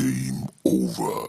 Game over.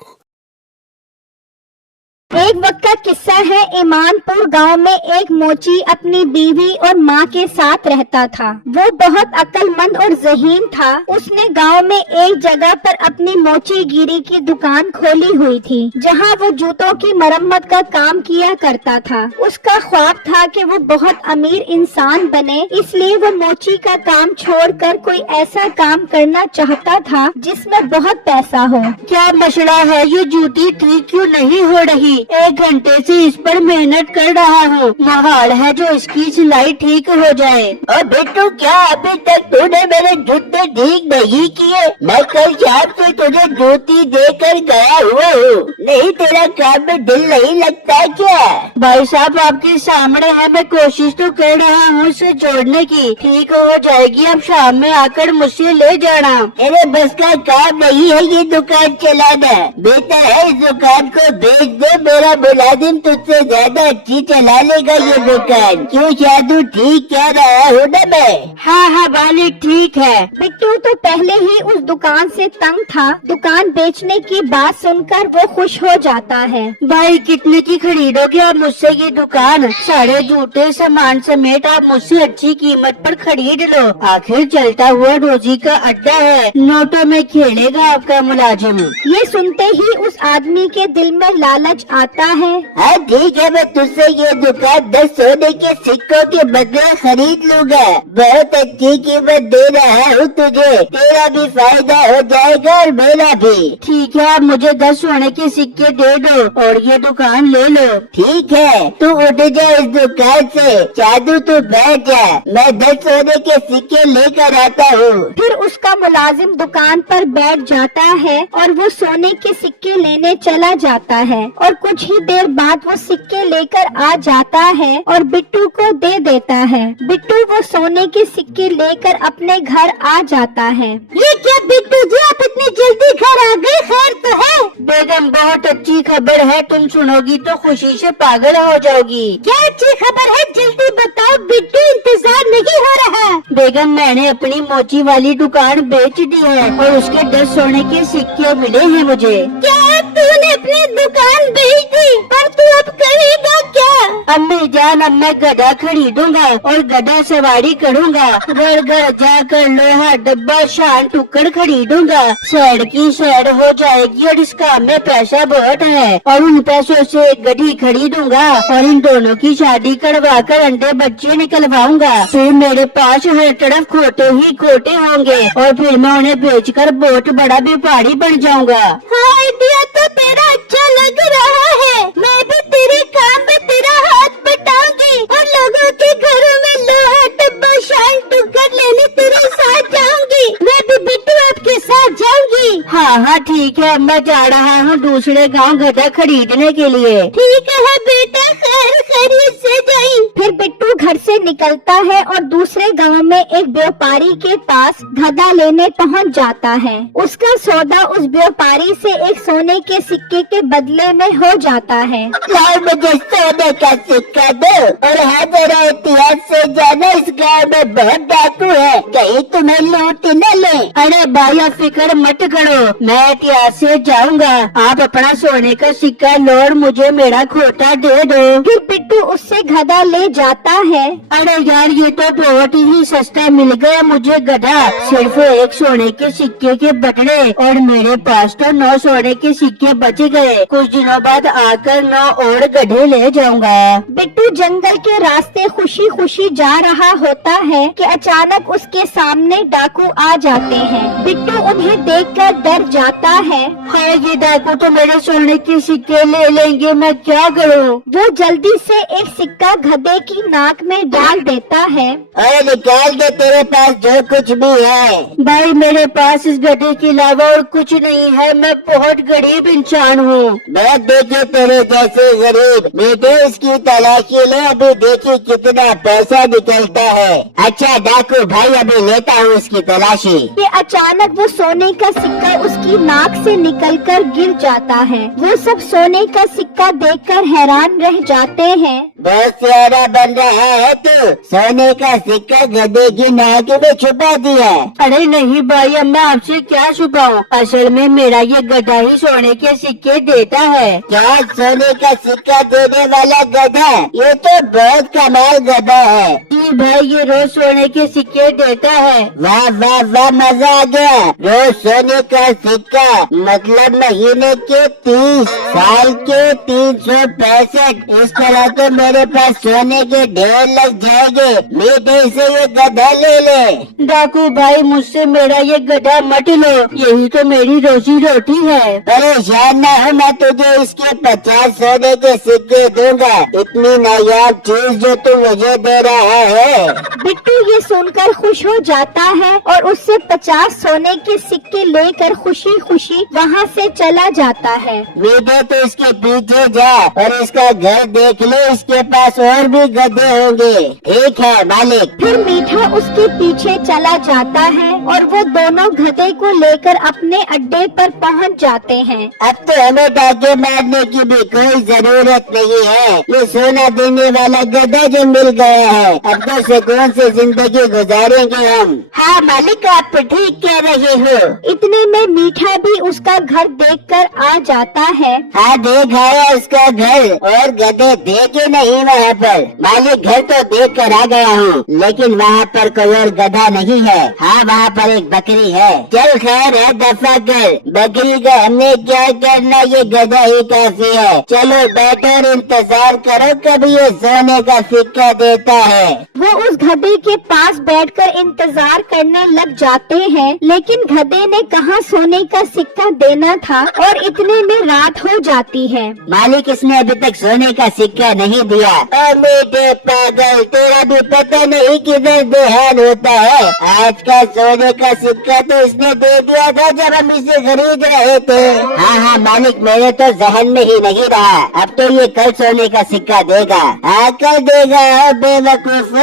एक वक्त का किस्सा है। ईमानपुर गांव में एक मोची अपनी बीवी और माँ के साथ रहता था। वो बहुत अक्लमंद और ज़हीन था। उसने गांव में एक जगह पर अपनी मोचीगिरी की दुकान खोली हुई थी, जहां वो जूतों की मरम्मत का काम किया करता था। उसका ख्वाब था कि वो बहुत अमीर इंसान बने, इसलिए वो मोची का काम छोड़कर कोई ऐसा काम करना चाहता था जिसमें बहुत पैसा हो। क्या मसला है? ये जूती ठीक क्यों नहीं हो रही? 1 घंटे से इस पर मेहनत कर रहा हूँ। महाल है जो इसकी सिलाई ठीक हो जाए। और बिट्टू, क्या अभी तक तूने मेरे जूते ठीक नहीं किए? मैं कल शाम से तुझे जूती देकर गया हुआ हूँ। नहीं, तेरा काम में दिल नहीं लगता क्या? भाई साहब, आपके सामने है, मैं कोशिश तो कर रहा हूँ इसे जोड़ने की। ठीक हो जाएगी, अब शाम में आकर मुझसे ले जाना। अरे बस का काम नहीं है ये दुकान चलाना। बेटा है, इस दुकान को बेच दे। मेरा मुलाजिम तुझसे ज्यादा अच्छी चला लेगा ये दुकान। क्यों शादू, ठीक कह रहा हूँ ना मैं? हाँ मालिक, ठीक है। बिट्टू तो पहले ही उस दुकान से तंग था। दुकान बेचने की बात सुनकर वो खुश हो जाता है। भाई, कितने की खरीदोगे आप मुझसे ये दुकान? सारे जूते सामान समेत आप मुझसे अच्छी कीमत पर खरीद लो। आखिर चलता हुआ रोजी का अड्डा है, नोटों में खेलेगा आपका मुलाजिम। ये सुनते ही उस आदमी के दिल में लालच आता है। हाँ ठीक है, मैं तुझसे ये दुकान 10 सोने के सिक्कों के बदले खरीद लूंगा। बहुत अच्छी कीमत दे रहा हूँ तुझे। तेरा भी फायदा हो जाएगा और मेरा भी। ठीक है, आप मुझे 10 सोने के सिक्के दे दो और ये दुकान ले लो। ठीक है, तू उठ जा इस दुकान से। जादू, तू बैठ जा, मैं 10 सोने के सिक्के लेकर आता हूँ। फिर उसका मुलाजिम दुकान पर बैठ जाता है और वो सोने के सिक्के लेने चला जाता है। और कुछ ही देर बाद वो सिक्के लेकर आ जाता है और बिट्टू को दे देता है। बिट्टू वो सोने के सिक्के लेकर अपने घर आ जाता है। ये क्या बिट्टू जी, आप इतनी जल्दी घर आ गए? खैर तो है? बेगम, बहुत अच्छी खबर है, तुम सुनोगी तो खुशी से पागल हो जाओगी। क्या अच्छी खबर है? जल्दी बताओ बिट्टू, इंतजार नहीं हो रहा। बेगम, मैंने अपनी मोची वाली दुकान बेच दी है और उसके 10 सोने के सिक्के मिले हैं मुझे। क्या तूने अपनी दुकान बेच दी? पर तू अब करेगा क्या? अम्मी जान, अब मैं गधा खरीदूंगा और गधा सवारी करूंगा। घर घर जाकर लोहा डब्बा शान टुकड़ खरीदूंगा। सैर की सैर हो जाएगी और इस काम में पैसा बहुत है। और उन पैसों से एक गधी खरीदूंगा और इन दोनों की शादी करवा कर अंडे बच्चे निकलवाऊंगा। फिर मेरे पास हर तरफ खोटे ही खोटे होंगे और फिर मैं उन्हें बेचकर बहुत बड़ा व्यापारी बन जाऊंगा। हाँ, आइडिया तो तेरा अच्छा लग रहा है। मैं भी तेरे काम में तेरा हाथ बटाऊंगी और लोगों के घरों में लोहा डब्बा शान टुकड़ लेने तेरे साथ जाऊंगी। मैं भी बिट्टू आपके साथ जाऊंगी। हाँ ठीक है, मैं जा रहा हूँ दूसरे गांव गधा खरीदने के लिए। ठीक है बेटा, खैर खैरियत से जाई। फिर बिट्टू घर से निकलता है और दूसरे गांव में एक व्यापारी के पास गधा लेने पहुंच जाता है। उसका सौदा उस व्यापारी से एक सोने के सिक्के के बदले में हो जाता है। लाओ मुझे सोने का सिक्का दो और हाँ, जरा एहतियात से जाना, इस गाँव में बहुत डाकू है, कहीं तुम्हें लूट न ले। अरे भाई, आप फिक्र मत करो, मैं एहतियात से जाऊंगा। आप अपना सोने का सिक्का लो और मुझे मेरा खोटा दे दो। फिर बिट्टू उससे गधा ले जाता है। अरे यार, ये तो बहुत ही सस्ता मिल गया मुझे गधा, सिर्फ 1 सोने के सिक्के के बदले। और मेरे पास तो 9 सोने के सिक्के बच गए। कुछ दिनों बाद आकर 9 और गधे ले जाऊंगा। बिट्टू जंगल के रास्ते खुशी खुशी जा रहा होता है कि अचानक उसके सामने डाकू आ जाते हैं। बिट्टू उन्हें देखकर डर जाता है। हाँ, ये डाकू तो मेरे सोने के सिक्के ले लेंगे, मैं क्या करूँ? वो जल्दी से एक सिक्का गधे की नाक में डाल देता है। और निकाल दे तेरे पास जो कुछ भी है। भाई, मेरे पास इस गधे के अलावा और कुछ नहीं है, मैं बहुत गरीब इंसान हूँ। बहुत देखे तेरे जैसे गरीब। बेटे, इसकी तलाशी ले, अभी देखिए कितना पैसा निकलता है। अच्छा डाकू भाई, अभी लेता हूँ उसकी तलाशी। कि अचानक वो सोने का सिक्का उसकी नाक से निकलकर गिर जाता है। वो सब सोने का सिक्का देखकर हैरान रह जाते हैं। हैं। बहुत सियारा बन रहा है तू। सोने का सिक्का गधे की नाक में छुपा दिया। अरे नहीं भाई, अब मैं आपसे क्या छुपाऊं। असल में मेरा ये गधा ही सोने के सिक्के देता है। क्या सोने का सिक्का देने वाला गधा? ये तो बहुत कमाल गधा है। जी भाई, ये रोज सोने के सिक्के देता है। वाह वाह वाह, मजा आ गया। रोज सोने का सिक्का मतलब महीने के 30, साल के 365। इस तरह तो मेरे पास सोने के ढेर लग जाएंगे। मीठे से ये गधा ले ले। डाकू भाई, मुझसे मेरा ये गधा मत लो, यही तो मेरी रोजी रोटी है। परेशान न हो, मैं तुझे इसके 50 सोने के सिक्के दूंगा। इतनी नायाब चीज जो तू मुझे दे रहा है। बिट्टू ये सुनकर खुश हो जाता है और उससे 50 सोने के सिक्के लेकर खुशी खुशी वहाँ से चला जाता है। मीठे तो इसके पीछे जा और इसका घर देख ले, इसके पास और भी गधे होंगे। ठीक है मालिक। फिर मीठा उसके पीछे चला जाता है और वो दोनों गधे को लेकर अपने अड्डे पर पहुंच जाते हैं। अब तो हमें डाके मारने की भी कोई जरूरत नहीं है। ये सोना देने वाला गधा जो मिल गया है, अब तो सुकून से जिंदगी गुजारेंगे हम। हाँ मालिक, आप ठीक कह रहे हो। इतने में मीठा भी उसका घर देखकर आ जाता है। हाँ देख आया उसका घर, और गधे देखे नहीं वहाँ पर। मालिक घर तो देख कर आ गया हूँ, लेकिन वहाँ पर कोई और गधा नहीं है। हाँ वहाँ पर एक बकरी है। चल खैर है, दफा कर। बकरी का हमने क्या करना, ये गधा ही काफी है। चलो बैठो और इंतजार करो कब ये सोने का सिक्का देता है। वो उस गधे के पास बैठकर इंतजार करने लग जाते हैं, लेकिन गधे ने कहाँ सोने का सिक्का देना था और इतने में रात हो जाती है। मालिक इसने अभी तक सोने का सिक्का नहीं दिया। मीठे पागल, तेरा भी पता नहीं किधर देहान होता है। आज का सोने का सिक्का तो इसने दे दिया था जब हम इसे खरीद रहे थे। हाँ हाँ मालिक, मेरे तो जहन में ही नहीं रहा। अब तो ये कल सोने का सिक्का देगा। हाँ कल देगा बेवकूफ।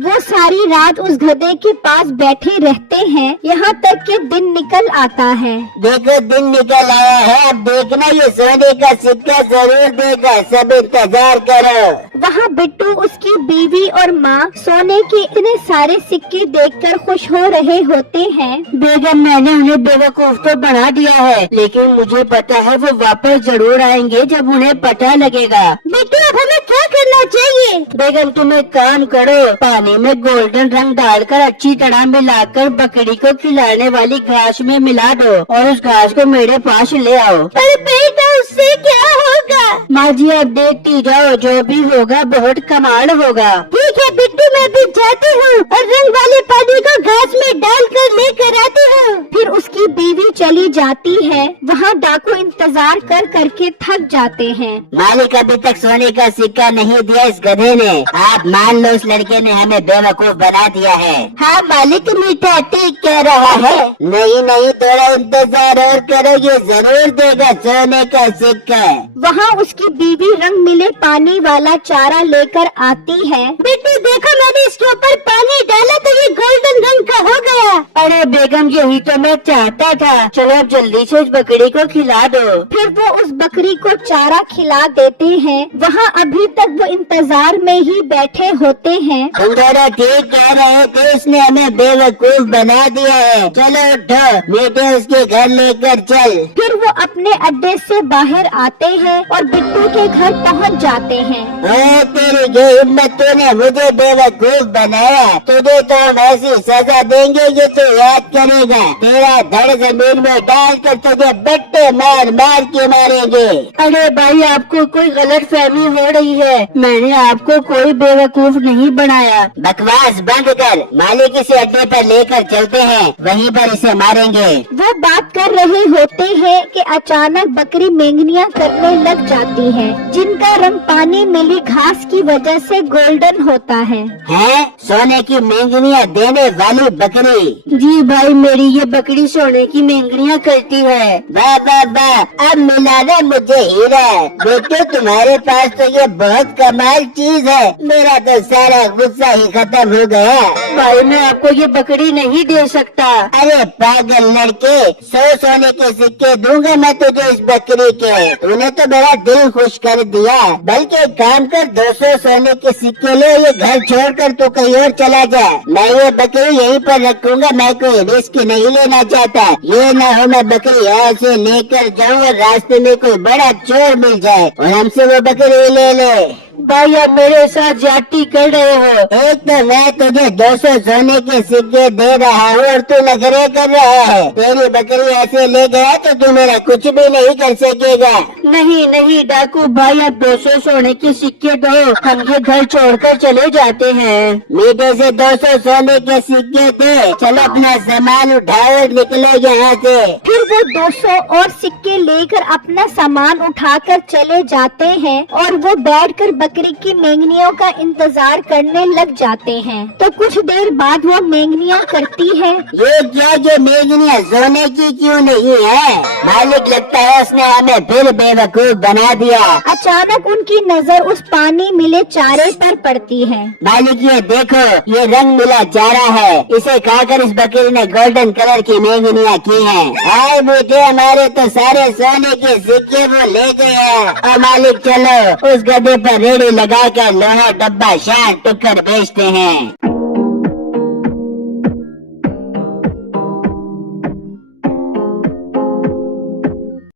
वो सारी रात उस गधे के पास बैठे रहते हैं, यहाँ तक कि दिन निकल आता है। देखो दिन निकल आया है, अब देखना ये सोने का सिक्का जरूर देगा। सब इंतजार करो। वहाँ बिट्टू, उसकी बीवी और माँ सोने के इतने सारे सिक्के देखकर खुश हो रहे होते हैं। बेगम, मैंने उन्हें बेवकूफ तो बना दिया है, लेकिन मुझे पता है वो वापस जरूर आएंगे जब उन्हें पता लगेगा। बिट्टू अब हमें क्या करना चाहिए? बेगम तुम एक काम करो, पानी में गोल्डन रंग डालकर अच्छी तरह मिलाकर बकरी को खिलाने वाली घास में मिला दो और उस घास को मेरे पास ले आओ। अरे बेटा, उससे क्या होगा? माँ जी आप देखती जाओ, जो भी होगा बहुत कमाल होगा। ठीक है बिट्टू, मैं भी जाती हूँ और रंग वाले पानी को घास में डालकर लेकर आती हूँ। फिर उसकी बीवी चली जाती है। वहाँ डाकू इंतजार कर करके थक जाते हैं। मालिक अभी तक सोने का सिक्का नहीं दिया इस गधे ने। आप मान लो उस लड़के ने हमें बेवकूफ बना दिया है। हाँ मालिक, मीठा ठीक कह रहा है। नहीं नहीं, थोड़ा इंतजार और करो, ये जरूर देगा सोने का सिक्का। वहाँ उसकी बीवी रंग मिले पानी वाला चारा लेकर आती है। बिट्टू देखो, मैंने इसके ऊपर पानी डाला तो ये गोल्डन रंग का हो गया। अरे बेगम, यही तो मैं चाहता था। चलो अब जल्दी से उस बकरी को खिला दो। फिर वो उस बकरी को चारा खिला देते हैं। वहाँ अभी तक वो इंतजार में ही बैठे होते हैं। तुम दोनों ठीक कह रहे थे, इसने हमें बेवकूफ बना दिया है। चलो उठो, मीठे उसके घर लेकर चल। फिर वो अपने अड्डे से बाहर आते हैं और बिट्टू के घर पहुँच जाते हैं। ओए तेरी जो हिम्मत, तूने मुझे बेवकूफ बनाया। तुझे तो हम ऐसी सजा देंगे ये तो याद करेगा। तेरा धड़ जमीन में डाल कर तुझे बट्टे मार मार के मारेंगे। अरे भाई, आपको कोई गलत फहमी हो रही है। मैंने आपको कोई बेवकूफ नहीं बनाया। बकवास बंद कर। मालिक इसे अड्डे पर लेकर चलते हैं, वहीं पर इसे मारेंगे। वो बात कर रहे होते हैं कि अचानक बकरी मेंगनियां करने लग जाती है, जिनका रंग पानी मिली घास की वजह से गोल्डन होता है। हैं? सोने की मेंगनियां देने वाली बकरी? जी भाई, मेरी ये बकरी सोने की मेंगनियां करती है। वाह वाह वाह, अब मिलाना मुझे हीरा। बेटो तुम्हारे पास तो ये बहुत कमाल चीज है। मेरा तो सारा गुस्सा ही खत्म हो गया। भाई मैं आपको ये बकरी नहीं दे सकता। अरे पागल लड़के, 100 सोने के सिक्के दूंगा दूंगा मैं तुझे इस बकरी के। तूने तो मेरा दिल खुश कर दिया। बल्कि एक काम कर, 200 सोने के सिक्के ले, ये घर छोड़कर तू कहीं और चला जा। मैं ये बकरी यहीं पर रखूंगा, मैं कोई रिस्क नहीं लेना चाहता। ये ना हो मैं बकरी यहाँ से लेकर जाऊँ और रास्ते में कोई बड़ा चोर मिल जाए और हमसे वो बकरी ले ले। भाई आप मेरे साथ जाती कर रहे हो। एक तो मैं तुझे 200 सोने के सिक्के दे रहा हूँ और तू नखरे कर रहा है। तेरी बकरी ऐसे ले गया तो तू मेरा कुछ भी नहीं कर सकेगा। नहीं नहीं डाकू भाई, आप 200 सोने के सिक्के दो, हम ये घर छोड़कर चले जाते हैं। मीठे से 200 सोने के सिक्के थे। चलो अपना सामान उठाओ और निकलो यहाँ से। फिर वो 200 और सिक्के लेकर अपना सामान उठाकर चले जाते हैं और वो बैठकर बकरी की मेंगनियों का इंतजार करने लग जाते हैं। तो कुछ देर बाद वो मेंगनियां करती है, ये क्या जो मेघनिया सोने की क्यों नहीं है? मालिक लगता है उसने हमें फिर बेवकूफ बना दिया। अचानक उनकी नजर उस पानी मिले चारे पर पड़ती है। मालिक ये देखो, ये रंग मिला चारा है। इसे खाकर इस बकरी ने गोल्डन कलर की मेघनिया की है। आए बेटे, हमारे तो सारे सोने के सिक्के वो ले गए। और मालिक चलो उस गधे पर रेड़ी लगाकर लोहा डब्बा शान टुक्कर बेचते हैं।